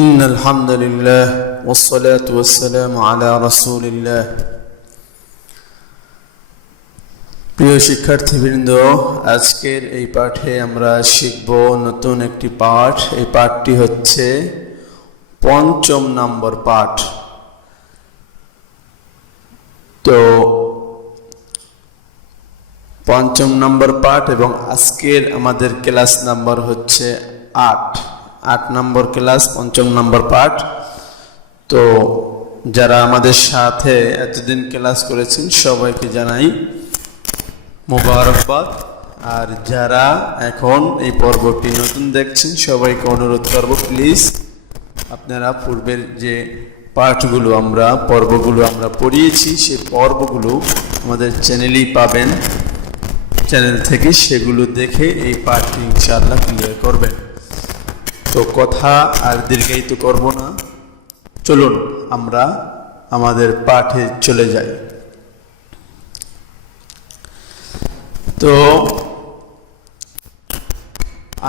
إن الحمد لله والصلاة والسلام على رسول الله প্রিয় শিক্ষার্থীবৃন্দ, আজকের এই পাঠে আমরা শিখব নতুন একটি পাঠ। এই পাঠটি হচ্ছে পঞ্চম নম্বর পাঠ। তো পঞ্চম নম্বর পাঠ এবং আজকের আমাদের ক্লাস নাম্বার হচ্ছে 8 নম্বর ক্লাস, পঞ্চম নম্বর পাঠ। তো যারা আমাদের সাথে এতদিন ক্লাস করেছেন সবাইকে জানাই মোবারকবাদ, আর যারা এখন এই পর্বটি নতুন দেখছেন সবাইকে অনুরোধ করব, প্লিজ আপনারা পূর্বের যে পর্বগুলো আমরা পড়িয়েছি সেই পর্বগুলো আমাদের চ্যানেলেই পাবেন। চ্যানেল থেকে সেগুলো দেখে এই পাঠটি ইনশাআল্লাহ ক্লিয়ার করবেন। তো কথা আর দীর্ঘায়িত করব না, চলুন আমরা আমাদের পাঠে চলে যাই। তো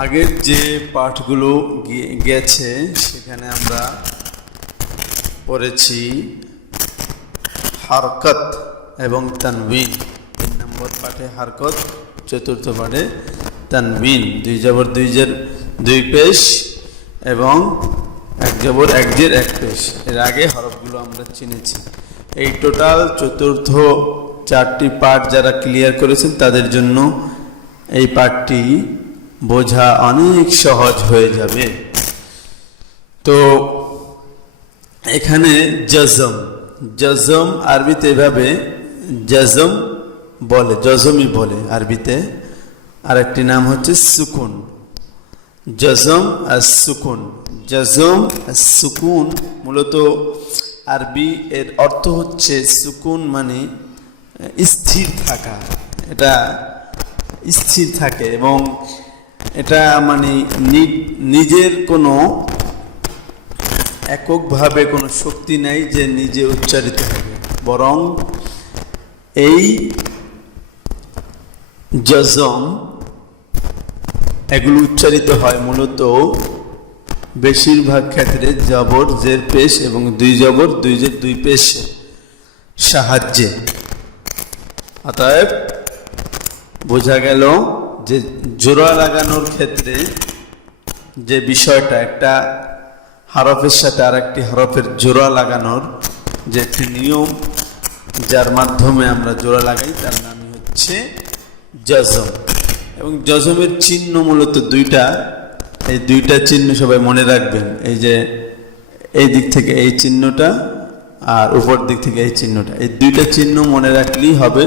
আগের যে পাঠগুলো গেছে সেখানে আমরা পড়েছি হারকত এবং তানবিন। 3 নম্বর পাঠে হারকত, চতুর্থ পাঠে তানবিন, 2 জবর 2 জের 2 পেশ এবং 1 জবর 1 জের 1 পেশ। এর আগে হরফগুলো আমরা চিনেছি। এই টোটাল চতুর্থ 4টি পাঠ যারা ক্লিয়ার করেছেন তাদের জন্য এই পাঠটি বোঝা অনেক সহজ হয়ে যাবে। তো এখানে জজম আরবিতে এভাবে জজমই বলে আরবিতে। আরেকটি নাম হচ্ছে সুকুন, জজম আর সুকুন। জজম আর সুকুন মূলত আরবি এর অর্থ হচ্ছে সুকুন মানে স্থির থাকা, এটা স্থির থাকে এবং এটা মানে নিজের কোনো এককভাবে কোনো শক্তি নাই যে নিজে উচ্চারিত হবে, বরং এই জজম এগুলো উচ্চারিত হয় মূলত বেশিরভাগ ক্ষেত্রে জবর জের পেশ এবং 2 জবর 2 জের 2 পেশ সাহায্যে। অতএব বোঝা গেল যে জোড়া লাগানোর ক্ষেত্রে যে বিষয়টা, একটা হরফের সাথে আর একটি হরফের জোড়া লাগানোর যে একটি নিয়ম যার মাধ্যমে আমরা জোড়া লাগাই তার নামই হচ্ছে জজম। এবং জজমের চিহ্ন মূলত 2টা। এই 2টা চিহ্ন সবাই মনে রাখবেন। এই যে এই দিক থেকে এই চিহ্নটা আর উপর দিক থেকে এই চিহ্নটা, এই 2টা চিহ্ন মনে রাখলেই হবে।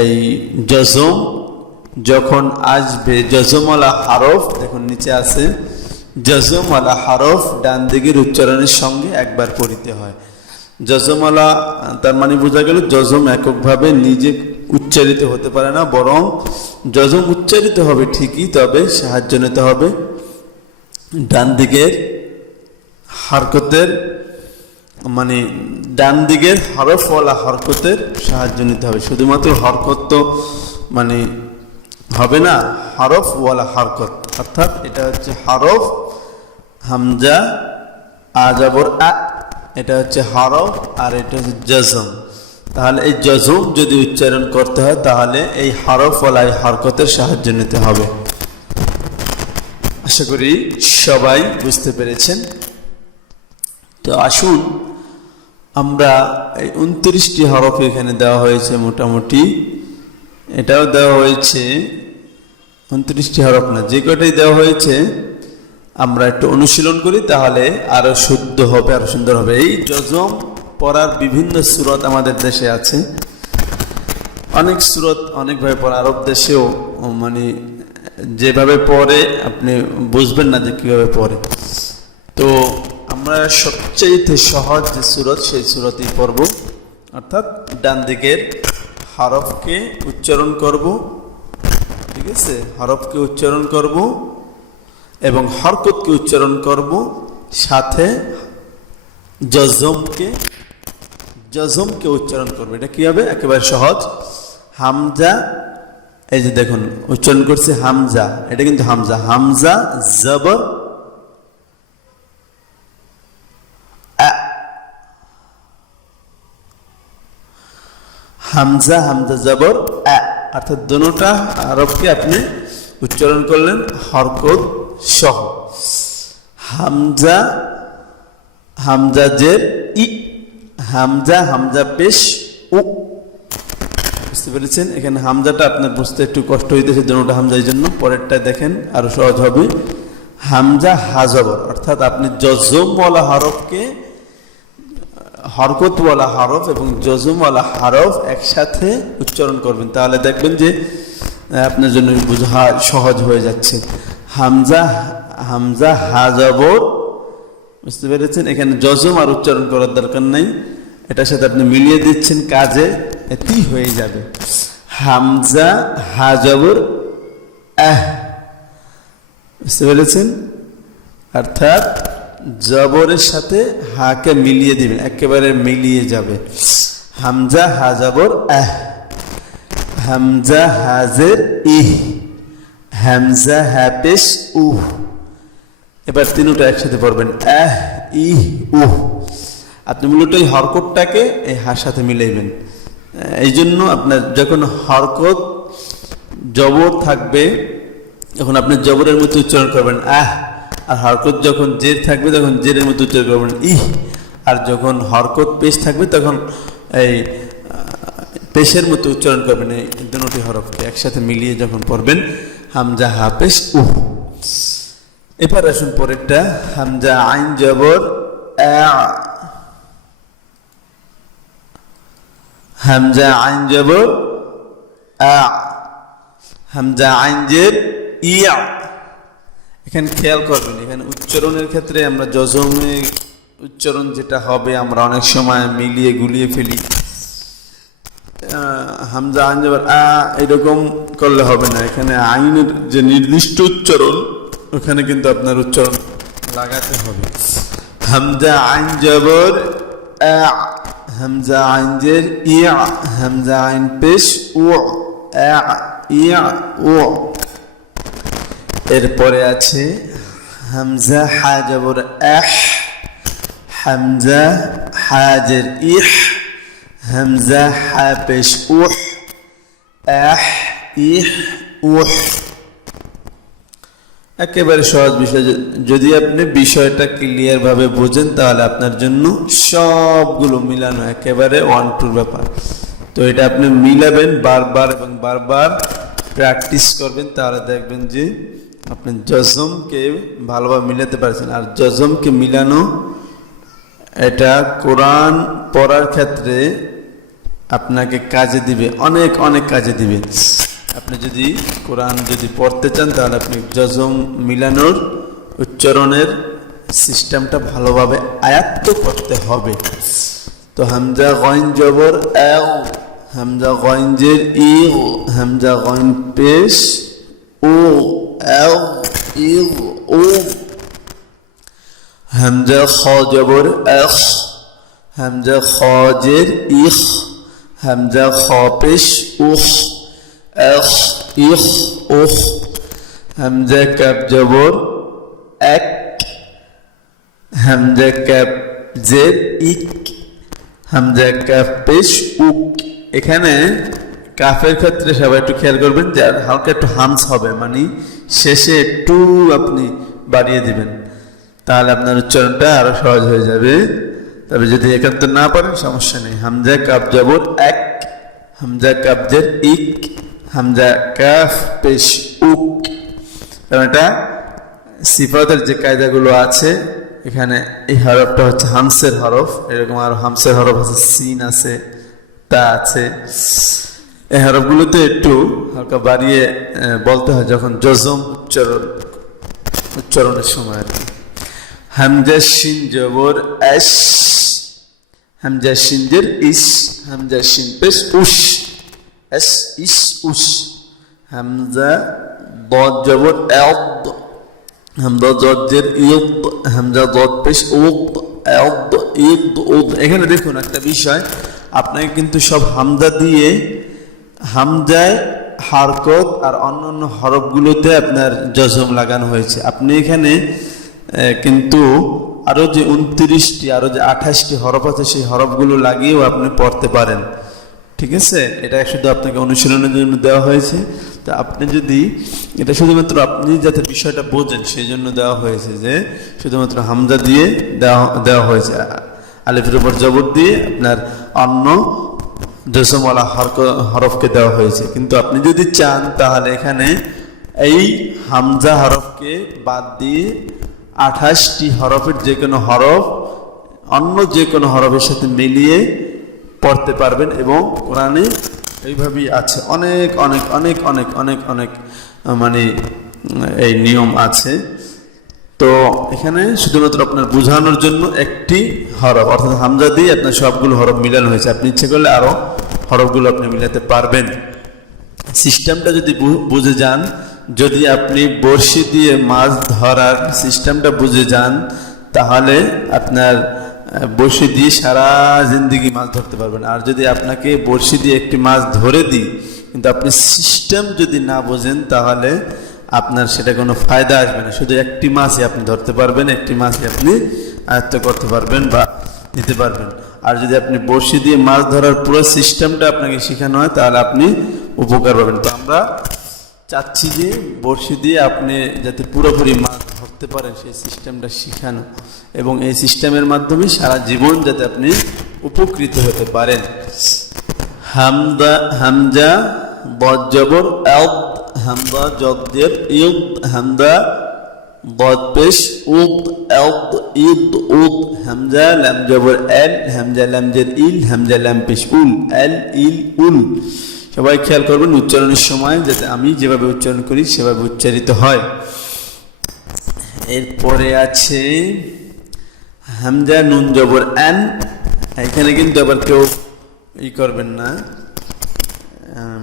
এই জজম যখন আসবে, জজমওয়ালা হরফ দেখুন নিচে আছে, জজমওয়ালা হরফ ডান দিকের উচ্চারণের সঙ্গে একবার পড়িতে হয়। জজমওয়ালা তার মানে বোঝা গেল জজম এককভাবে নিজে উচ্চারিত হতে পারে না, বরং জজম উচ্চারিত হবে ঠিকই, তবে সাহায্য নিতে হবে ডান দিকের হরকতের, মানে ডান দিকের হরফওয়ালা হরকতের সাহায্য নিতে হবে। শুধুমাত্র হরকত তো মানে হবে না, হরফওয়ালা হরকত, অর্থাৎ এটা হচ্ছে হরফ, হামজা আজবর আ, এটা হচ্ছে হরফ আর এটা হচ্ছে জজম। তাহলে এই জজম যদি উচ্চারণ করতে হয় তাহলে এই হরফওয়ালা হরকতের সাহায্য নিতে হবে। আশা করি সবাই বুঝতে পেরেছেন। তো আসুন আমরা এই 29টি হরফ এখানে দেওয়া হয়েছে, মোটামুটি এটাও দেওয়া হয়েছে 29টি হরফ না, যে কটাই দেওয়া হয়েছে আমরা একটু অনুশীলন করি, তাহলে আরো শুদ্ধ হবে, আরো সুন্দর হবে। এই জজম পড়ার বিভিন্ন সূরত আমাদের দেশে আছে, অনেক সূরত অনেকভাবে পড়ে। আরব দেশেও মানে যেভাবে পড়ে আপনি বুঝবেন না যে কিভাবে পড়ে। তো আমরা সবচেয়ে সহজ যে সূরত সেই সূরতই পড়ব, অর্থাৎ ডান দিকের হরফকে উচ্চারণ করব, ঠিক আছে, হরফকে উচ্চারণ করব এবং হরকতকে উচ্চারণ করব, সাথে জজমকে উচ্চারণ করব। এটা কি হবে? একেবারে সহজ। হামজা, এই যে দেখুন উচ্চারণ করছে হামজা, এটা কিন্তু হামজা, হামজা জবর হামজা হামজা জবর আ, অর্থাৎ দোনোটা হরফকে আপনি উচ্চারণ করলেন হরকত সহ। হামজা হামজা জের ই, হামজা হামজা পেশ উ। বুঝতে পেরেছেন? এখানে হামজাটা আপনার বুঝতে একটু কষ্ট হইতেছে, দোনোটা হামজা, এই জন্য পরেরটা দেখেন আরো সহজ হবে। হামজা হাজবর, অর্থাৎ আপনি জজমওয়ালা হরফকে, হরকতওয়ালা হরফ এবং জজমওয়ালা হরফ একসাথে উচ্চারণ করবেন, তাহলে দেখবেন যে আপনার জন্য বোঝা সহজ হয়ে যাচ্ছে। হামজা হামজা হাজবর, বুঝতে পেরেছেন? এখানে জজম আর উচ্চারণ করার দরকার নাই, এটার সাথে আপনি মিলিয়ে দিচ্ছেন, কাজে এটি হয়ে যাবে। হামজা হাজবর আহ, বুঝতে পেরেছেন? অর্থাৎ জবরের সাথে হাকে মিলিয়ে দিবেন, একেবারে মিলিয়ে যাবে। হামজা হাজবর আহ, হামজা হাজের ইহ, হামজা হাপেশ উহ। এবার তিনটা একসাথে পড়বেন, আহ ইহ উহ। আপনি মূলত এই হরকতটাকে এই হার সাথে মিলাইবেন। এই জন্য আপনার যখন হরকত জবর থাকবে তখন আপনি জবরের মতো উচ্চারণ করবেন আহ, আর হরকত যখন জের থাকবে তখন জেরের মতো উচ্চারণ করবেন ইহ, আর যখন হরকত পেশ থাকবে তখন এই পেশের মতো উচ্চারণ করবেন। এই দুটি হরফকে একসাথে মিলিয়ে যখন পড়বেন, হামজা হাপেশ উহ। এবার আসুন পরেরটা, হামজা আইন জবর আ, হামজা আইন জবর আ, হামজা আইন জের ইয়া। এখানে খেয়াল করবেন, এখানে উচ্চারণের ক্ষেত্রে আমরা জজমে উচ্চারণ যেটা হবে আমরা অনেক সময় মিলিয়ে গুলিয়ে ফেলি। হামজা আইন জবর আ এরকম করলে হবে না, এখানে আইনের যে নির্দিষ্ট উচ্চারণ ওখানে কিন্তু আপনার উচ্চারণ লাগাতে হবে। হামজা আইন জবর আ, হামজা আইন জের ইয়া, হামজা আইন পেশ উ, আ ইয়া উ। এরপরে আছে হামজা হা জবর আহ, হামজা হাজের ইহ, হামজা হা পেশ উহ, আহ ইহ উহ। একেবারে সহজ বিষয়, যদি আপনি বিষয়টা ক্লিয়ার ভাবে বোঝেন তাহলে আপনার জন্য সবগুলো মিলানো একেবারে ওয়ান টুর ব্যাপার। তো এটা আপনি মিলাবেন বারবার এবং বারবার প্র্যাকটিস করবেন, তাহলে দেখবেন যে আপনি জজমকে ভালোভাবে মিলাতে পারছেন। আর জজমকে মিলানো এটা কোরআন পড়ার ক্ষেত্রে আপনাকে কাজে দিবে, অনেক অনেক কাজে দিবে। আপনি যদি কোরআন যদি পড়তে চান তাহলে আপনি জজম মিলানোর উচ্চারণের সিস্টেমটা ভালোভাবে আয়ত্ত করতে হবে। তো হামজা গইন জবর আও, হামজা গইন জের ই, হামজা গইন পেশ ও, আও ই ও। হামজা খ জবর আখ, হামজা খ জের ইখ, হামজা খ পেশ উখ, আখ ইখ উখ। হামজা কাব জবর এক, হামজা কাব জের ইক, হামজা কাফ পেশ উক। এখানে কাফের ক্ষেত্রে সবাই একটু খেয়াল করবেন যে হালকা একটু হামস হবে, মানে শেষে একটু আপনি বাড়িয়ে দিবেন, তাহলে আপনার উচ্চারণটা আরো সহজ হয়ে যাবে। তবে যদি একান্ত না পারেন সমস্যা নেই। হামজা কাব জবর এক, হামজা কাব জের ইক, হামজা কাফ পেশ উক। কারণ এটা সিফাতের যে কায়দাগুলো আছে, এখানে এই হরফটা হচ্ছে হামসের হরফ, এরকম আরো হামসের হরফ আছে, সিন আছে, তা আছে। এই হরফগুলোতে একটু হালকা বাড়িয়ে বলতে হয় যখন জজম উচ্চারণের সময় আর কি। হামজা শিন জবর আশ, হামজা শিন জের ইস, হামজা শিন পেশ উশ, এস ইস উশ। হামজা দদ জবর আদ, হামজা দদ জের ইদ, হামজা দদ পেশ উদ, আদ ইদ উদ। এখানে দেখুন একটা বিষয়, আপনাকে কিন্তু সব হামজা দিয়ে, হামজায় হারকত আর অন্যান্য হরফগুলোতে আপনার জজম লাগানো হয়েছে। আপনি এখানে কিন্তু আরো যে 29টি আরো যে 28টি হরফ আছে সেই হরফগুলো লাগিয়েও আপনি পড়তে পারেন, ঠিক আছে, এটা শুধু আপনাকে অনুশীলনের জন্য দেওয়া হয়েছে। তো আপনি যদি এটা শুধুমাত্র আপনি যাতে বিষয়টা বোঝেন সেই জন্য দেওয়া হয়েছে, যে শুধুমাত্র হামজা দিয়ে দেওয়া হয়েছে, আলিফের উপর জবর দিয়ে আপনার অন্য জসমওয়ালা হরফকে দেওয়া হয়েছে। কিন্তু আপনি যদি চান তাহলে এখানে এই হামজা হরফকে বাদ দিয়ে 28টি হরফের যে কোনো হরফ অন্য যে কোনো হরফের সাথে মিলিয়ে পড়তে পারবেন, এবং কোরআনে এইভাবেই আছে অনেক অনেক অনেক অনেক অনেক অনেক মানে এই নিয়ম আছে। তো এখানে শুধুমাত্র আপনার বোঝানোর জন্য একটি হরফ অর্থাৎ হামজা দিয়ে আপনার সবগুলো হরফ মিলানো হয়েছে। আপনি ইচ্ছে করলে আরো হরফগুলো আপনি মিলাতে পারবেন। সিস্টেমটা যদি বুঝে যান, যদি আপনি বড়শি দিয়ে মাছ ধরার সিস্টেমটা বুঝে যান, তাহলে আপনার বড়শি দিয়ে সারা জিন্দেগি মাছ ধরতে পারবেন। আর যদি আপনাকে বড়শি দিয়ে একটি মাছ ধরে দিই কিন্তু আপনি সিস্টেম যদি না বোঝেন, তাহলে আপনার সেটা কোনো ফায়দা আসবে না। শুধু একটি মাছই আপনি ধরতে পারবেন, একটি মাছই আপনি আয়ত্ত করতে পারবেন বা নিতে পারবেন। আর যদি আপনি বড়শি দিয়ে মাছ ধরার পুরো সিস্টেমটা আপনাকে শেখানো হয়, তাহলে আপনি উপকার পাবেন। তো আমরা চাচ্ছি যে বড়শি দিয়ে আপনি যাতে পুরোপুরি মাছ ধরতে পারেন সেই সিস্টেমটা শেখানো, এবং এই সিস্টেমের মাধ্যমে সারা জীবন যাতে আপনি উপকৃত হতে পারেন। হামজা বদ জবর আদ, হামজা জবর ইদ, হামজা বদ পেশ উদ আদ ইদ উদ, হামজা লাম জবর আল, হামজা লাম জের ইল, হামজা লাম পেশ উল, আল ইল উল। সবাই খেয়াল করবেন উচ্চারণের সময় যাতে আমি যেভাবে উচ্চারণ করি সেভাবে উচ্চারিত হয়। এরপরে আছে হামজা নুন জবর আন, এখানে কিন্তু আবার কেউ করবেন না,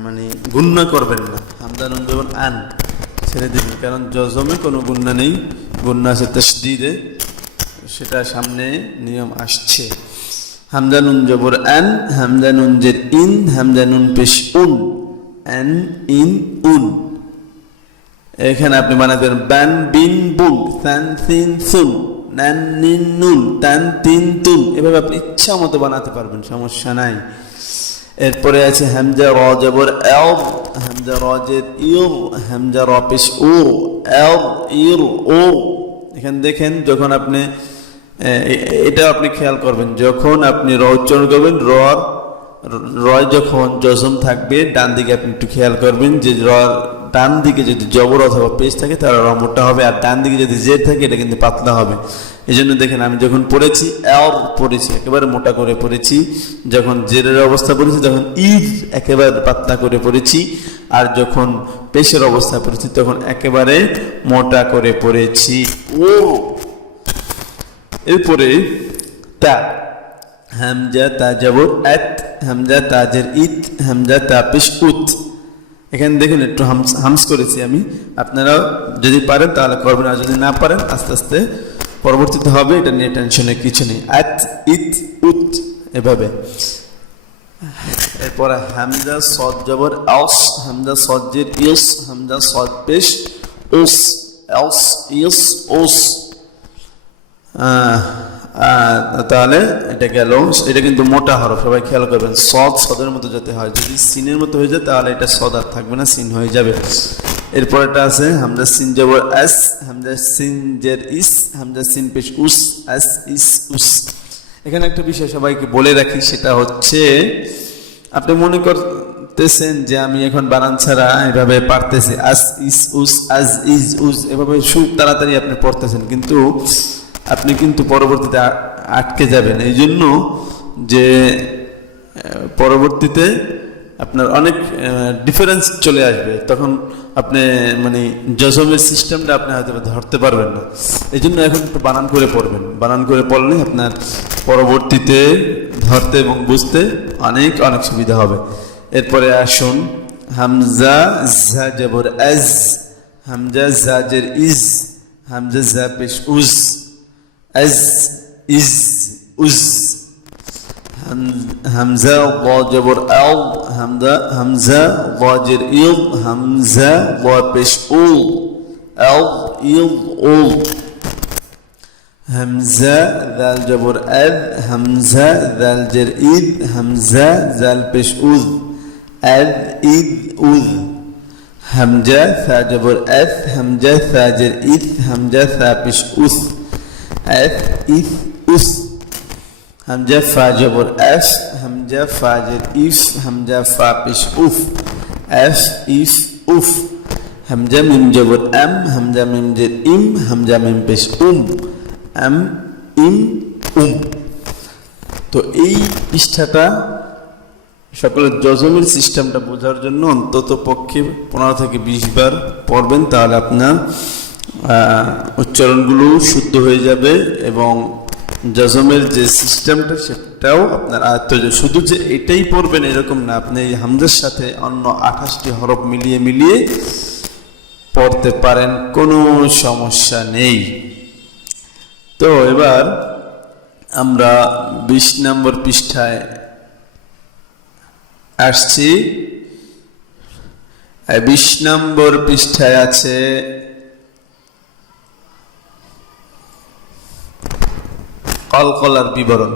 মানে গুণনা করবেন না। হামজা নুন জবর আন ছেড়ে দিবেন, কারণ জজমে কোনো গুণনা নেই, গুণনা আছে তাসদীদে, সেটা সামনে নিয়ম আসছে। হামজা নুন জবর আন, হামজা নুন জের ইন, হামজা নুন পেশ উন, আন ইন উন। এখানে আপনি বানাবেন বান বিন বুন, সান সিন সুন, নান নিন নুন, তান তিন তুন। এভাবে আপনি ইচ্ছা মতো বানাতে পারবেন, সমস্যা নাই। এরপরে আছে হামজা র জবর আল, হামজা র জের ইর, হামজা র পেশ উ, আল ইর ও। এখানে দেখেন যখন আপনি এটা আপনি খেয়াল করবেন, যখন আপনি র উচ্চারণ করবেন, রয় যখন জজম থাকবে ডান দিকে, আপনি একটু খেয়াল করবেন যে ডান দিকে যদি জবর অথবা পেশ থাকে তাহলে র মোটা হবে, আর ডান দিকে যদি জের থাকে এটা কিন্তু পাতলা হবে। এই জন্য দেখেন আমি যখন পড়েছি এর পড়েছি একেবারে মোটা করে পড়েছি, যখন জেরের অবস্থা পড়েছি তখন ইদ একেবারে পাতলা করে পড়েছি, আর যখন পেশের অবস্থা পড়েছি তখন একেবারে মোটা করে পড়েছি। ও এরপরে তা, হামজা তা জবর আত, হামজা তাজের ইত, হামজা তা পেশ উত। এখানে দেখেন একটু হামস করেছি আমি, আপনারাও যদি পারেন তাহলে করবেন, আর যদি না পারেন আস্তে আস্তে পরবর্তীতে হবে, এটা নিয়ে টেনশনের কিছু নেই। আত ইত উত এভাবে। এরপরে হামজা সদ জবর আস, হামজা সদ জের ইস, হামজা সদ পেশ উস, আস ইস উস। তাহলে এটা গেল, এটা কিন্তু মোটা হরফ, সবাই খেয়াল করবেন সদের মতো যাতে হয়। যদি সিনের মতো হয়ে যায় তাহলে এটা সদ আর থাকবে না, সিন হয়ে যাবে। এরপর এটা আছে হামজা সিন জবর আস, হামজা সিন জের ইস, হামজা সিন পেশ উস, আস ইস উস। এখানে একটা বিষয় সবাইকে বলে রাখি, সেটা হচ্ছে আপনি মনে করতেছেন যে আমি এখন বানান ছাড়া এভাবে পারতেছি, আস ইস উস, আজ ইজ উস, এভাবে খুব তাড়াতাড়ি আপনি পড়তেছেন, কিন্তু আপনি কিন্তু পরবর্তীতে আটকে যাবেন। এই জন্য যে পরবর্তীতে আপনার অনেক ডিফারেন্স চলে আসবে, তখন আপনি মানে জজমের সিস্টেমটা আপনি হয়তো ধরতে পারবেন না। এই জন্য এখন একটু বানান করে পড়বেন, বানান করে পড়লে আপনার পরবর্তীতে ধরতে এবং বুঝতে অনেক অনেক সুবিধা হবে। এরপরে আসুন হামজা জা জবর আজ, হামজা জাজের ইজ, হামজা জা পেশ উজ, আজ ইজ উজ। হামজা ব জবর আল, হামজা ব জের ইল, হামজা ব পেশ উল, আল ইল উল। হামজা জাল জবর আদ, হামজা জাল জের ইদ, হামজা জাল পেশ উজ, আদ ইদ উজ। হামজা সা জবর আস, হামজা সা জের ইদ, হামজা সা পেশ উস, আস ইস উস। হামজা ফা জবর আস, হামজা ফা জের ইফ, হামজা ফা পেশ উফ, আস ইফ উফ। হামজা মিম জবর আম, হামজা মিম জের ইম, হামজা মিম পেশ আম ইম উম। তো এই পৃষ্ঠাটা সকলের জজমের সিস্টেমটা বোঝার জন্য অন্তত পক্ষে 15 থেকে 20 বার পড়বেন, তাহলে আপনার উচ্চারণগুলো শুদ্ধ হয়ে যাবে এবং জজমের যে সিস্টেমটা সেটাও আপনার আয়ত্ত হয়ে যাবে। শুধু যে এটাই পড়বেন এরকম না, আপনি এই হামজার সাথে অন্য 28টি হরফ মিলিয়ে মিলিয়ে পড়তে পারেন, কোনো সমস্যা নেই। তো এবার আমরা 20 নম্বর পৃষ্ঠায় আসছি। 20 নম্বর পৃষ্ঠায় আছে কলকলার বিবরণ।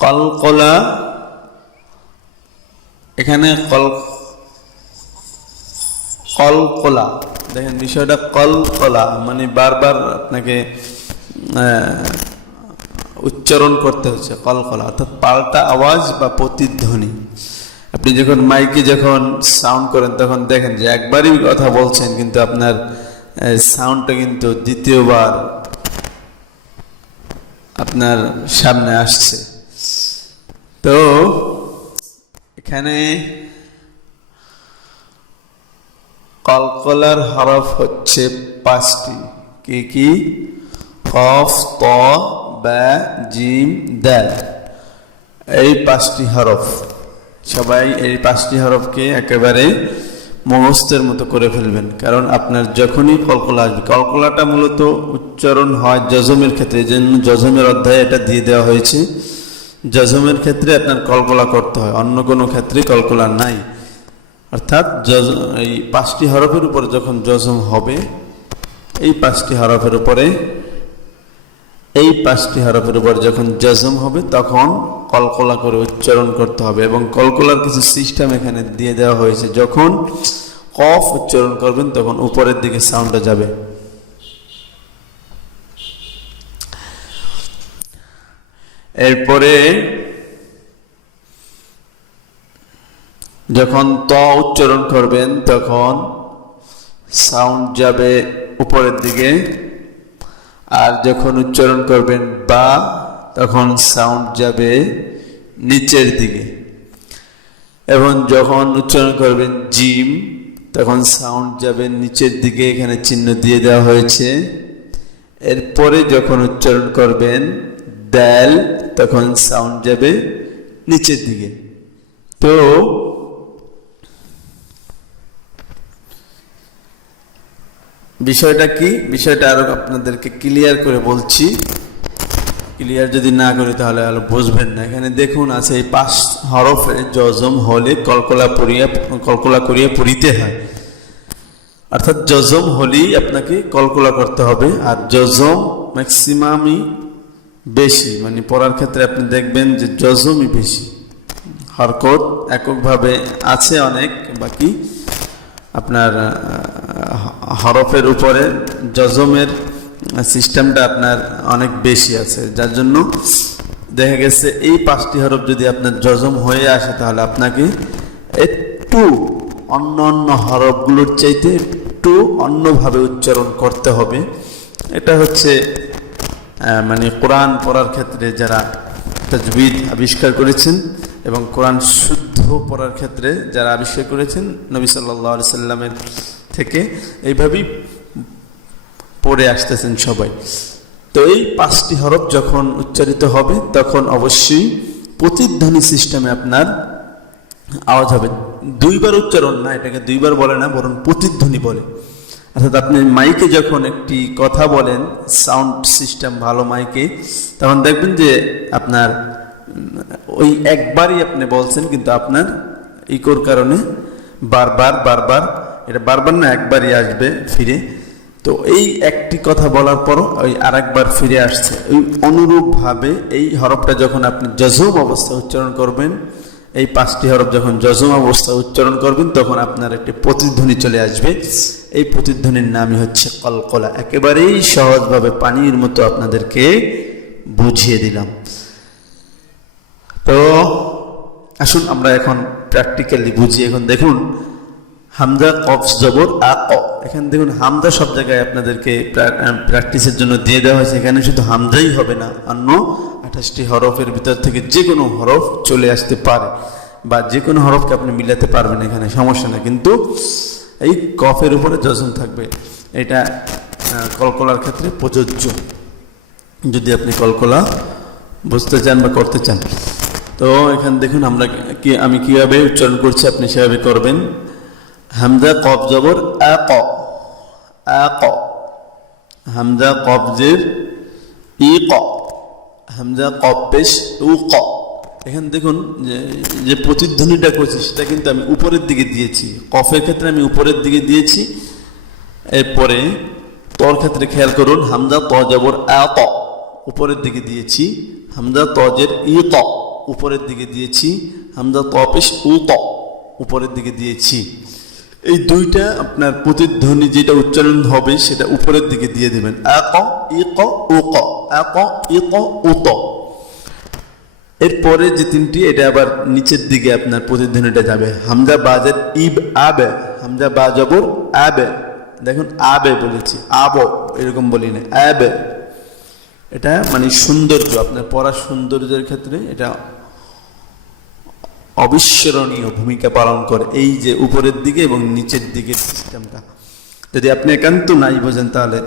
কলকলা, এখানে কলকলা দেখেন বিষয়টা, কলকলা মানে বারবার আপনাকে উচ্চারণ করতে হচ্ছে কলকলা, অর্থাৎ পাল্টা আওয়াজ বা প্রতিধ্বনি। আপনি যখন মাইকে যখন সাউন্ড করেন তখন দেখেন যে একবারই কথা বলছেন, কিন্তু আপনার সাউন্ডটা কিন্তু দ্বিতীয়বার আপনার সামনে আসছে। তো এখানে কলকলার হরফ হচ্ছে 5টি। কি কি? কফ, ত, বা, জিম, দাল। এই 5টি হরফ, সবাই এই 5টি হরফকে একেবারে মুখস্থের মতো করে ফেলবেন, কারণ আপনার যখনই কলকলা আসবে, কলকলাটা মূলত উচ্চারণ হয় জজমের ক্ষেত্রে, এই জন্য জজমের অধ্যায়ে এটা দিয়ে দেওয়া হয়েছে। জজমের ক্ষেত্রে আপনার কলকলা করতে হয়, অন্য কোনো ক্ষেত্রে কলকলা নাই। অর্থাৎ এই 5টি হরফের উপরে যখন জজম হবে, এই 5টি হরফের উপরে যখন জজম হবে তখন কলকলা করে উচ্চারণ করতে হবে। এবং কলকলার কিছু সিস্টেম এখানে দিয়ে দেওয়া হয়েছে। যখন কফ উচ্চারণ করবেন তখন উপরের দিকে সাউন্ডটা যাবে, এরপরে যখন ত উচ্চারণ করবেন তখন সাউন্ড যাবে উপরের দিকে, আর যখন উচ্চারণ করবেন বা তখন সাউন্ড যাবে নিচের দিকে। এবং যখন উচ্চারণ করবেন জিম তখন সাউন্ড যাবে নিচের দিকে, এখানে চিহ্ন দিয়ে দেওয়া হয়েছে। এরপরে যখন উচ্চারণ করবেন দাল তখন সাউন্ড যাবে নিচের দিকে। তো বিষয়টা কি, বিষয়টা আরো আপনাদেরকে ক্লিয়ার করে বলছি। ক্লিয়ার যদি না করি তাহলে আরো বুঝবেন না। এখানে দেখুন আছে এই 5 হরফে জজম হলে কলকলা করিয়া পড়িতে হয়, অর্থাৎ জজম হলেই আপনাকে কলকলা করতে হবে। আর জজম ম্যাক্সিমামই বেশি, মানে পড়ার ক্ষেত্রে আপনি দেখবেন যে জজমই বেশি। হরকত এককভাবে আছে অনেক, বাকি আপনার হরফের উপরে জজমের সিস্টেমটা আপনার অনেক বেশি আছে, যার জন্য দেখা গেছে এই 5টি হরফ যদি আপনার জজম হয়ে আসে তাহলে আপনাকে একটু অন্য হরফগুলোর চাইতে একটু অন্যভাবে উচ্চারণ করতে হবে। এটা হচ্ছে মানে কোরআন পড়ার ক্ষেত্রে যারা তাজবিদ আবিষ্কার করেছেন এবং কোরআন শুদ্ধ পড়ার ক্ষেত্রে যারা আবিষ্কার করেছেন নবী সাল্লাল্লাহু আলাইহি সাল্লামের থেকে, এইভাবেই পড়ে আসতেছেন সবাই। তো এই 5টি হরফ যখন উচ্চারিত হবে তখন অবশ্যই প্রতিধ্বনি সিস্টেমে আপনার আওয়াজ হবে। 2 বার উচ্চারণ না, এটাকে 2 বার বলে না, বরং প্রতিধ্বনি বলে। অর্থাৎ আপনি মাইকে যখন একটি কথা বলেন, সাউন্ড সিস্টেম ভালো মাইকে, তখন দেখবেন যে আপনার ওই একবারই আপনি বলছেন, কিন্তু আপনার ইকোর কারণে বারবার, এটা বারবার না একবারই আসবে ফিরে। তো এই একটি কথা বলার পর ওই আরেকবার ফিরে আসছে। ওই অনুরূপভাবে এই হরফটা যখন আপনি জজম অবস্থায় উচ্চারণ করবেন, এই 5টি হরফ যখন জজম অবস্থায় উচ্চারণ করবেন, তখন আপনার একটি প্রতিধ্বনি চলে আসবে। এই প্রতিধ্বনির নামই হচ্ছে কলকলা। একেবারেই সহজভাবে পানির মতো আপনাদেরকে বুঝিয়ে দিলাম। তো আসুন আমরা এখন প্র্যাকটিক্যালি বুঝি। এখন দেখুন হামজা কফ জবর আ ক। এখানে দেখুন হামজা সব জায়গায় আপনাদেরকে প্র্যাকটিসের জন্য দিয়ে দেওয়া হয়েছে। এখানে শুধু হামজাই হবে না, অন্য 28টি হরফের ভিতর থেকে যে কোনো হরফ চলে আসতে পারে, বা যে কোনো হরফকে আপনি মিলাতে পারবেন, এখানে সমস্যা না। কিন্তু এই কফের উপরে জজম থাকবে, এটা কলকলার ক্ষেত্রে প্রযোজ্য, যদি আপনি কলকলা বুঝতে চান বা করতে চান। তো এখানে দেখুন আমি কিভাবে উচ্চারণ করছি, আপনি সেভাবে করবেন। হামজা কফ জবর আ ক, আ ক। হামজা কফ জের ই ক, হামজা কফ পেশ উ ক। এখানে দেখুন যে প্রতিধ্বনিটা করছি সেটা কিন্তু আমি উপরের দিকে দিয়েছি। কফের ক্ষেত্রে আমি উপরের দিকে দিয়েছি। এরপরে তর ক্ষেত্রে খেয়াল করুন, হামজা ত জবর আ ত, উপরের দিকে দিয়েছি। হামজা তজের ই ত, উপরের দিকে দিয়েছি। হামজা ত পেশ উ ত, উপরের দিকে দিয়েছি। এই দুইটা আপনার প্রতিধ্বনি যেটা উচ্চারণ হবে সেটা উপরের দিকে দিয়ে দেবেন। আ ক ই ক উ ক, আ ক ই ক উ ত। এরপরে যে 3টি, এটা আবার নিচের দিকে আপনার প্রতিধ্বনিটা যাবে। হামজা বাজের ইব আবে, হামজা বা জবর আবে। দেখুন আবে বলেছি, আব এরকম বলি না, আবে। এটা মানে সৌন্দর্য, আপনার পড়ার সৌন্দর্যের ক্ষেত্রে এটা অবিস্মরণীয় ভূমিকা পালন করে, এই যে উপরের দিকে এবং নিচের দিকের সিস্টেমটা। যদি আপনি একান্ত নাই বোঝেন তাহলে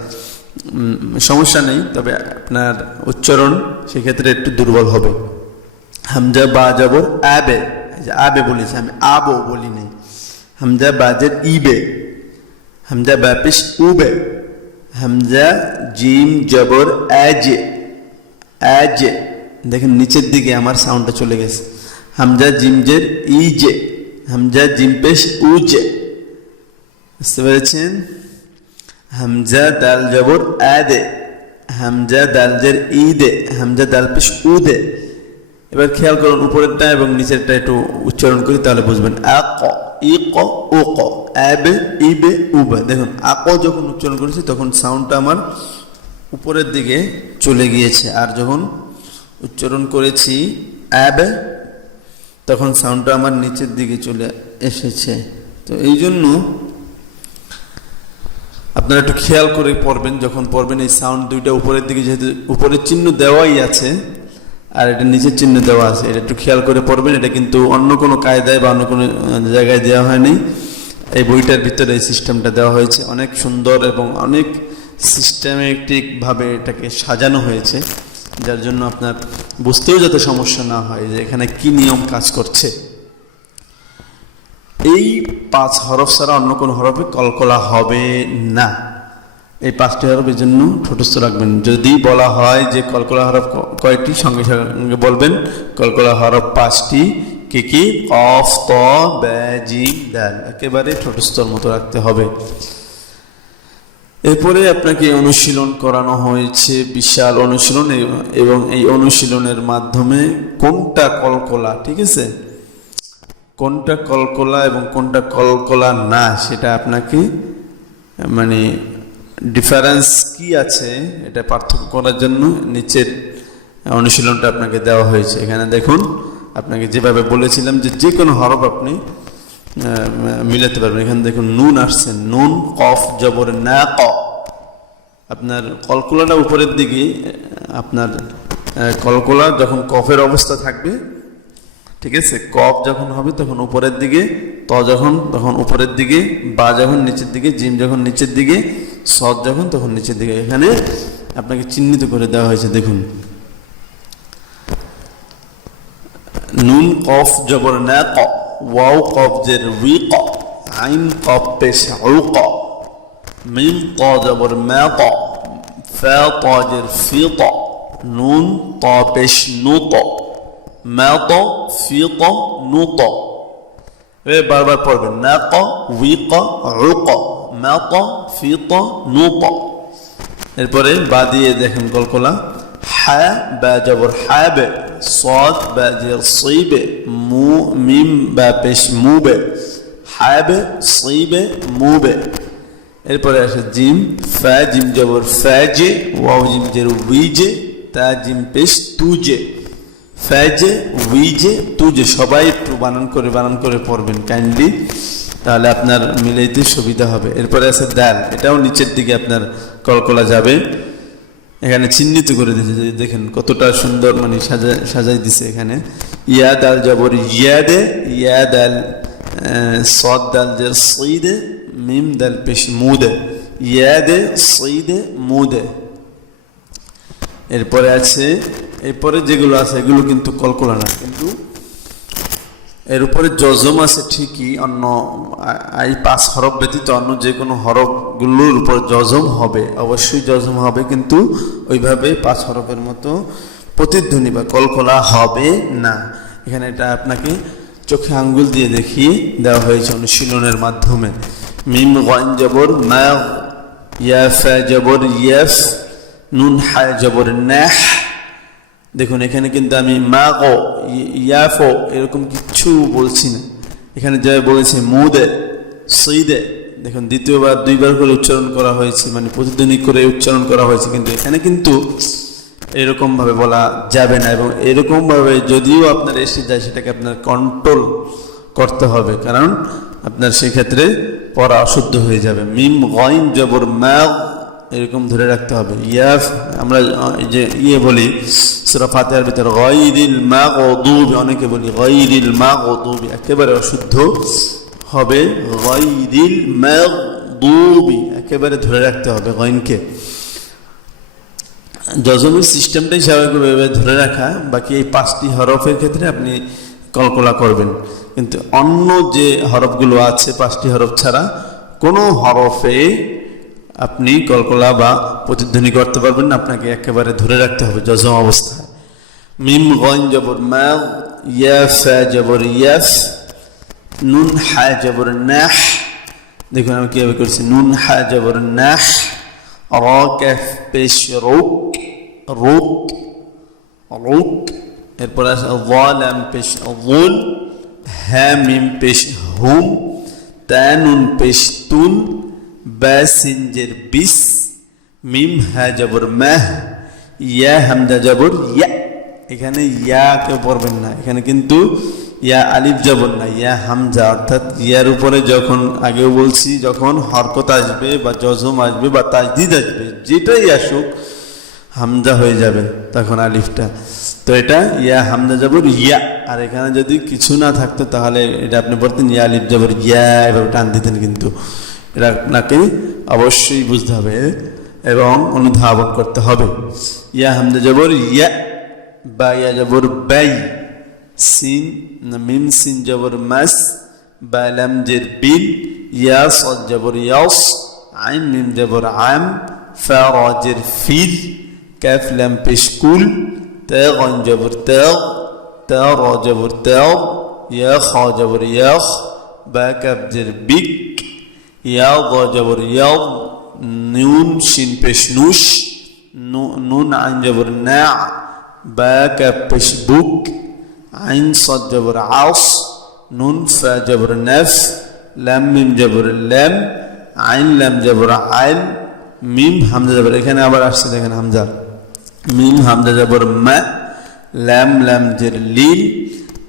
সমস্যা নেই, তবে আপনার উচ্চারণ সেক্ষেত্রে একটু দুর্বল হবে। হামজা বা জবর আবে, আবে বলেছি আমি, আবো বলি নেই। হামজা বাজের ইবে, হামজা বা পেশ উবে। হামজা জিম জবর আজে, আজে। দেখেন নিচের দিকে আমার সাউন্ডটা চলে গেছে। হামজা জিমজের ইজে, হামজা জিম পেশ উজে। বুঝতে পেরেছেন? হামজা দাল জবর আদে, হামজা দালজের ঈদে, হামজা দাল পেশ উদে। এবার খেয়াল করুন উপরেরটা এবং নিচেরটা একটু উচ্চারণ করি, তাহলে বুঝবেন। আ ক ই ক ও ক, আবে ইবে উবে। দেখুন আ ক যখন উচ্চারণ করেছি তখন সাউন্ডটা আমার উপরের দিকে চলে গিয়েছে, আর যখন উচ্চারণ করেছি আবে তখন সাউন্ডটা আমার নিচের দিকে চলে এসেছে। তো এই জন্য আপনারা একটু খেয়াল করে পড়বেন, যখন পড়বেন এই সাউন্ড দুইটা উপরের দিকে, যেহেতু উপরের চিহ্ন দেওয়াই আছে আর এটা নিচের চিহ্ন দেওয়া আছে, এটা একটু খেয়াল করে পড়বেন। এটা কিন্তু অন্য কোনো কায়দায় বা অন্য কোনো জায়গায় দেওয়া হয়নি, এই বইটার ভিতরে এই সিস্টেমটা দেওয়া হয়েছে। অনেক সুন্দর এবং অনেক সিস্টেমেটিকভাবে এটাকে সাজানো হয়েছে, যার জন্য আপনার বুঝতেও যাতে সমস্যা না হয় যে এখানে কি নিয়ম কাজ করছে। এই 5 হরফ ছাড়া অন্য কোনো হরফে কলকলা হবে না। এই 5টি হরফের জন্য ঠোঁটস্থ রাখবেন। যদি বলা হয় যে কলকলা হরফ কয়েকটি, সঙ্গে সঙ্গে বলবেন কলকলা হরফ 5টি। কি কি? কফ, ত, বে, জিম, দাল। একেবারে ঠোঁটস্থর মতো রাখতে হবে। এরপরে আপনাকে অনুশীলন করানো হয়েছে, বিশাল অনুশীলন, এবং এই অনুশীলনের মাধ্যমে কোনটা কলকলা, ঠিক আছে, কোনটা কলকলা এবং কোনটা কলকলা না সেটা আপনাকে মানে ডিফারেন্স কি আছে এটা পার্থক্য করার জন্য নিচের অনুশীলনটা আপনাকে দেওয়া হয়েছে। এখানে দেখুন আপনাকে যেভাবে বলেছিলাম যে কোনো হরফ আপনি মিলাতে পারবেন। এখানে দেখুন নুন আসছে, নুন কফ জবর না ক। আপনার কলকলাটা উপরের দিকে, আপনার কলকলা যখন কফের অবস্থা থাকবে, ঠিক আছে, কফ যখন হবে তখন উপরের দিকে, ত যখন তখন উপরের দিকে, বা যখন নিচের দিকে, জিম যখন নিচের দিকে, সদ যখন তখন নিচের দিকে। এখানে আপনাকে চিহ্নিত করে দেওয়া হয়েছে। দেখুন নুন কফ জবর না ক, ওয়াও কফ জের উই ক, আইন কফ পেশ উ ক, মিম ত জবর মা ত, ফা ত জের ফি ত, নুন ত পেশ নু ত, মা ত ফি ত নু ত। বারবার পড়বেন। না ক উই ক উ ক, মাত ফিত নুত। এরপরে বা দিয়ে দেখেন কলকলা, হা বা জবর হাবে, সদ বা জের সইবে, মু মিম বা পেশ মুবে, হাবে সইবে মুবে। এরপরে আসে জিম, ফা জিম জবর ফাজে, ওয়াও জিম জের উইজে, তা জিম পেশ তুজে, ফাজে উইজে তুজে। সবাই একটু বানান করে পড়বেন কাইন্ডলি, তাহলে আপনার মিলাইতে সুবিধা হবে। এরপরে আছে দাল, এটাও নিচের দিকে আপনার কলকলা যাবে, এখানে চিহ্নিত করে দিয়েছে, দেখেন কতটা সুন্দর মানে সাজাই দিছে এখানে। ইয়া দাল জবর ইয়াদে, ইয়া দাল সদ দাল জের সইদে, মিম দাল পেশ মুদে, ইয়াদে সইদে মুদে। এরপরে আছে, এরপরে যেগুলো আছে এগুলো কিন্তু কলকলা না, কিন্তু এর উপরে জজম আছে ঠিকই, অন্য এই 5 হরফ ব্যতীত অন্য যে কোনো হরফগুলোর উপর জজম হবে, অবশ্যই জজম হবে, কিন্তু ওইভাবে 5 হরফের মতো প্রতিধ্বনি বা কলকলা হবে না। এখানে এটা আপনাকে চোখে আঙ্গুল দিয়ে দেখিয়ে দেওয়া হয়েছে অনুশীলনের মাধ্যমে। মিম গইন জবর মা, ইয়া ফা জবর ইয়াফ, নুন হা জবর নাহ। দেখুন এখানে কিন্তু আমি মা গো ইয়াফো এরকম কিচ্ছু বলছি না, এখানে যা বলেছে মুদে সইদে। দেখুন দ্বিতীয়বার 2বার করে উচ্চারণ করা হয়েছে, মানে প্রতিধ্বনি করে উচ্চারণ করা হয়েছে, কিন্তু এখানে কিন্তু এরকম ভাবে বলা যাবে না। এবং এরকম ভাবে যদিও আপনার এসে যায়, সেটাকে আপনার কন্ট্রোল করতে হবে, কারণ আপনার সেক্ষেত্রে পড়া অশুদ্ধ হয়ে যাবে। মিম গইন জবর মা এরকম ধরে রাখতে হবে। ইয়াফ আমরা যে বলি সূরা ফাতিহার ভিতর গায়রিল মাগদুবি, অনেকে বলি গায়রিল মাগদুবি, একেবারে অশুদ্ধ হবে। গায়রিল মাগদুবি একেবারে ধরে রাখতে হবে গইনকে। জজমের সিস্টেমটাই স্বাভাবিকভাবে ধরে রাখা, বাকি এই 5টি হরফের ক্ষেত্রে আপনি কলকলা করবেন। কিন্তু অন্য যে হরফগুলো আছে 5টি হরফ ছাড়া কোনো হরফে আপনি কলকলা বা প্রতিধ্বনি করতে পারবেন না, আপনাকে একেবারে ধরে রাখতে হবে জজম অবস্থায়। মিম গইন জবর মা, ইয়া ফা জবর ইয়াফ, নুন হা জবর নাহ। দেখুন আমি কিভাবে করছি, নুন হা জবর নাহ, র কাফ পেশ রুক, রুক রুক। এরপর আছে যালাম পেশ যুল, হা মিম পেশ হুম, তা নুন পেশ তুন, বা সিনজের বিস, মিম হা জবর মাহ, ইয়া হামজা জবর ইয়া। এখানে ইয়া কেউ পড়বেন না, এখানে কিন্তু ইয়া আলিফ জবর না, ইয়া হামজা, অর্থাৎ ইয়ার উপরে যখন আগেও বলছি যখন হরকত আসবে বা জজম আসবে বা তাজদিদ আসবে, যেটাই আসুক হামজা হয়ে যাবে তখন আলিফটা। তো এটা ইয়া হামজা জবর ইয়া। আর এখানে যদি কিছু না থাকতো তাহলে এটা আপনি বলতেন ইয়া আলিফ জবর ইয়া, এভাবে টান দিতেন, কিন্তু এটা আপনাকে অবশ্যই বুঝতে হবে এবং অনুধাবন করতে হবে। ইয়া হামজা জবর ইয়া, বা ইয়া জবর বাই, সিন মিম সিন জবর মাস, বা লাম জের বিল, ইয়া সদ জবর ইয়াস, আইন মিম জবর আম, ফা রা জের ফিল, কাফ লাম পেশ কুল, তা গইন জবর তাগ, তা রা জবর তাগ, ইয়া খা জবর ইয়াখ, বা কাফ জের বিক, ইয়া দা জবর ইয়াদ, নুন শিন পেশ নুশ, নুন আইন জবর না, বা কাফ পেশ বুক, আইন সদ জবর আস, নুন ফা জবর নাফ, লাম মিম জবর লাম, আইন লাম জবর আইন, মিম হামজা জবর। এখানে আবার আসছে দেখেন হামজা, মিম হামজা জবর মা, লাম লাম জের লিল,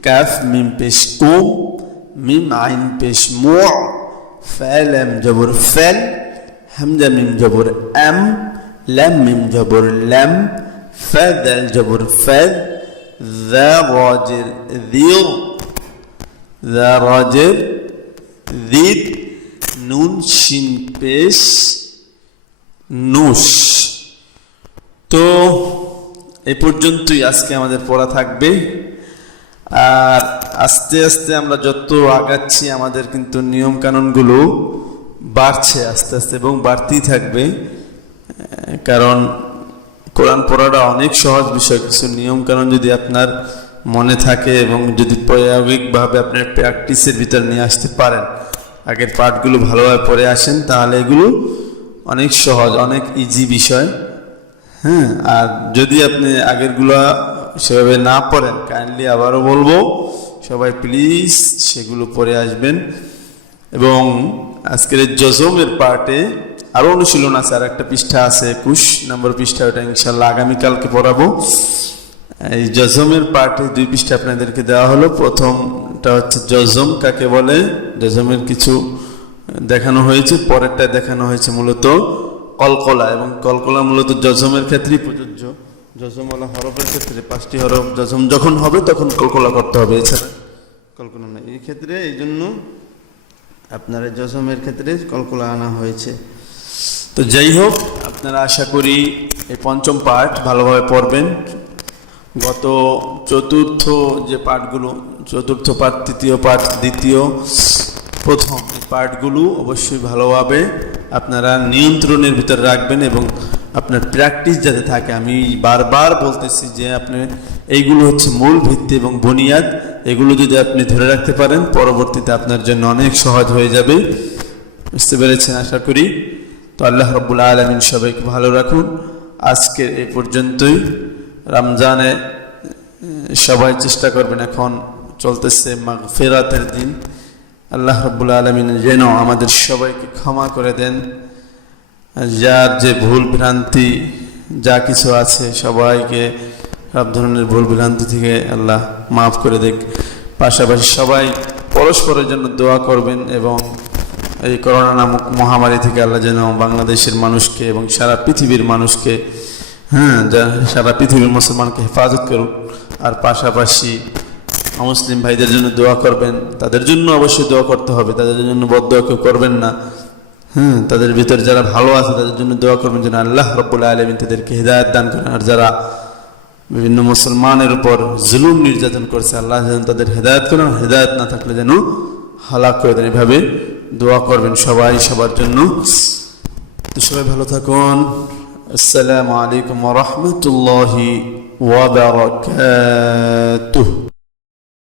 কাফ মিম পেশ কুম, মিম আইন পেশ মু, ফা লাম জবর ফাল, হামজা মিম জবর আম, লাম মিম জবর লাম, ফা দাল জবর ফাদ, যা রা জের যির, যা রা জের যিদ, নুন শিন পেশ নুশ। তো এই পর্যন্তই আজকে আমাদের পড়া থাকবে। আর আস্তে আস্তে আমরা যত আগাচ্ছি আমাদের কিন্তু নিয়ম কানুনগুলো বাড়ছে আস্তে আস্তে এবং বাড়তেই থাকবে, কারণ কোরআন পড়াটা অনেক সহজ বিষয়। কিছু নিয়ম কানুন যদি আপনার মনে থাকে এবং যদি প্রায়োগিকভাবে আপনার প্র্যাকটিসের ভিতর নিয়ে আসতে পারেন, আগের পাঠগুলো ভালোভাবে পড়ে আসেন, তাহলে এগুলো অনেক সহজ, অনেক ইজি বিষয়। হ্যাঁ, আর যদি আপনি আগেরগুলো সেভাবে না পড়েন, কাইন্ডলি আবারও বলবো সবাই প্লিজ সেগুলো পড়ে আসবেন। এবং আজকের জজমের পার্টে আরও অনুশীলন আছে, আর একটা পৃষ্ঠা আছে 21 নম্বর পৃষ্ঠা, ওটা ইনশাল্লাহ আগামীকালকে পড়াবো। এই জজমের পার্টে 2 পৃষ্ঠা আপনাদেরকে দেওয়া হলো। প্রথমটা হচ্ছে জজম কাকে বলে, জজমের কিছু দেখানো হয়েছে, পরেরটা দেখানো হয়েছে মূলত কলকলা, এবং কলকলা মূলত জজমের ক্ষেত্রেই প্রযোজ্য। জজমওয়ালা হরফের ক্ষেত্রে 5টি হরফ জজম যখন হবে তখন কলকলা করতে হবে, এছাড়া কলকলা নেই। এই ক্ষেত্রে এই জন্য আপনার জজমের ক্ষেত্রে কলকলা আনা হয়েছে। তো যাই হোক, আপনারা আশা করি এই 5ম পাঠ ভালোভাবে পড়বেন। গত চতুর্থ যে পাঠগুলো, চতুর্থ পাঠ, তৃতীয় পাঠ, দ্বিতীয়, প্রথম এই পাঠগুলো অবশ্যই ভালোভাবে আপনারা নিয়ন্ত্রণের ভিতরে রাখবেন এবং আপনার প্র্যাকটিস যাতে থাকে। আমি বারবার বলতেছি যে আপনি এইগুলো হচ্ছে মূল ভিত্তি এবং বুনিয়াদ, এগুলো যদি আপনি ধরে রাখতে পারেন পরবর্তীতে আপনার জন্য অনেক সহজ হয়ে যাবে। বুঝতে পেরেছেন আশা করি। তো আল্লাহ রাব্বুল আলামিন সবাইকে ভালো রাখুন। আজকে এই পর্যন্তই। রমজানে সবাই চেষ্টা করবেন, এখন চলতেছে মাগফিরাতের দিন। আল্লাহ রাব্বুল আলামিন যেন আমাদের সবাইকে ক্ষমা করে দেন, যার যে ভুল ভ্রান্তি যা কিছু আছে সবাইকে সব ধরনের ভুল ভ্রান্তি থেকে আল্লাহ মাফ করে দেখ। পাশাপাশি সবাই পরস্পরের জন্য দোয়া করবেন এবং এই করোনা নামক মহামারী থেকে আল্লাহ যেন বাংলাদেশের মানুষকে এবং সারা পৃথিবীর মানুষকে, সারা পৃথিবীর মুসলমানকে হেফাজত করুন। আর পাশাপাশি মুসলিম ভাইদের জন্য দোয়া করবেন, তাদের জন্য অবশ্যই দোয়া করতে হবে, তাদের জন্য বদদোয়া কেউ করবেন না। তাদের ভিতরে যারা ভালো আছে তাদের জন্য দোয়া করবেন যেন আল্লাহ রাব্বুল আলামিন তাদেরকে হিদায়াত দান করেন। আর যারা বিভিন্ন মুসলমানের উপর জুলুম নির্যাতন করছে, আল্লাহ যেন তাদের হেদায়েত করেন, হেদায়েত না থাকলে যেন হালাক করে দেন। এভাবে দোয়া করবেন সবাই সবার জন্য। তো সবাই ভালো থাকুন। আসসালামু আলাইকুম ওয়া রাহমাতুল্লাহি ওয়া বারাকাতুহু।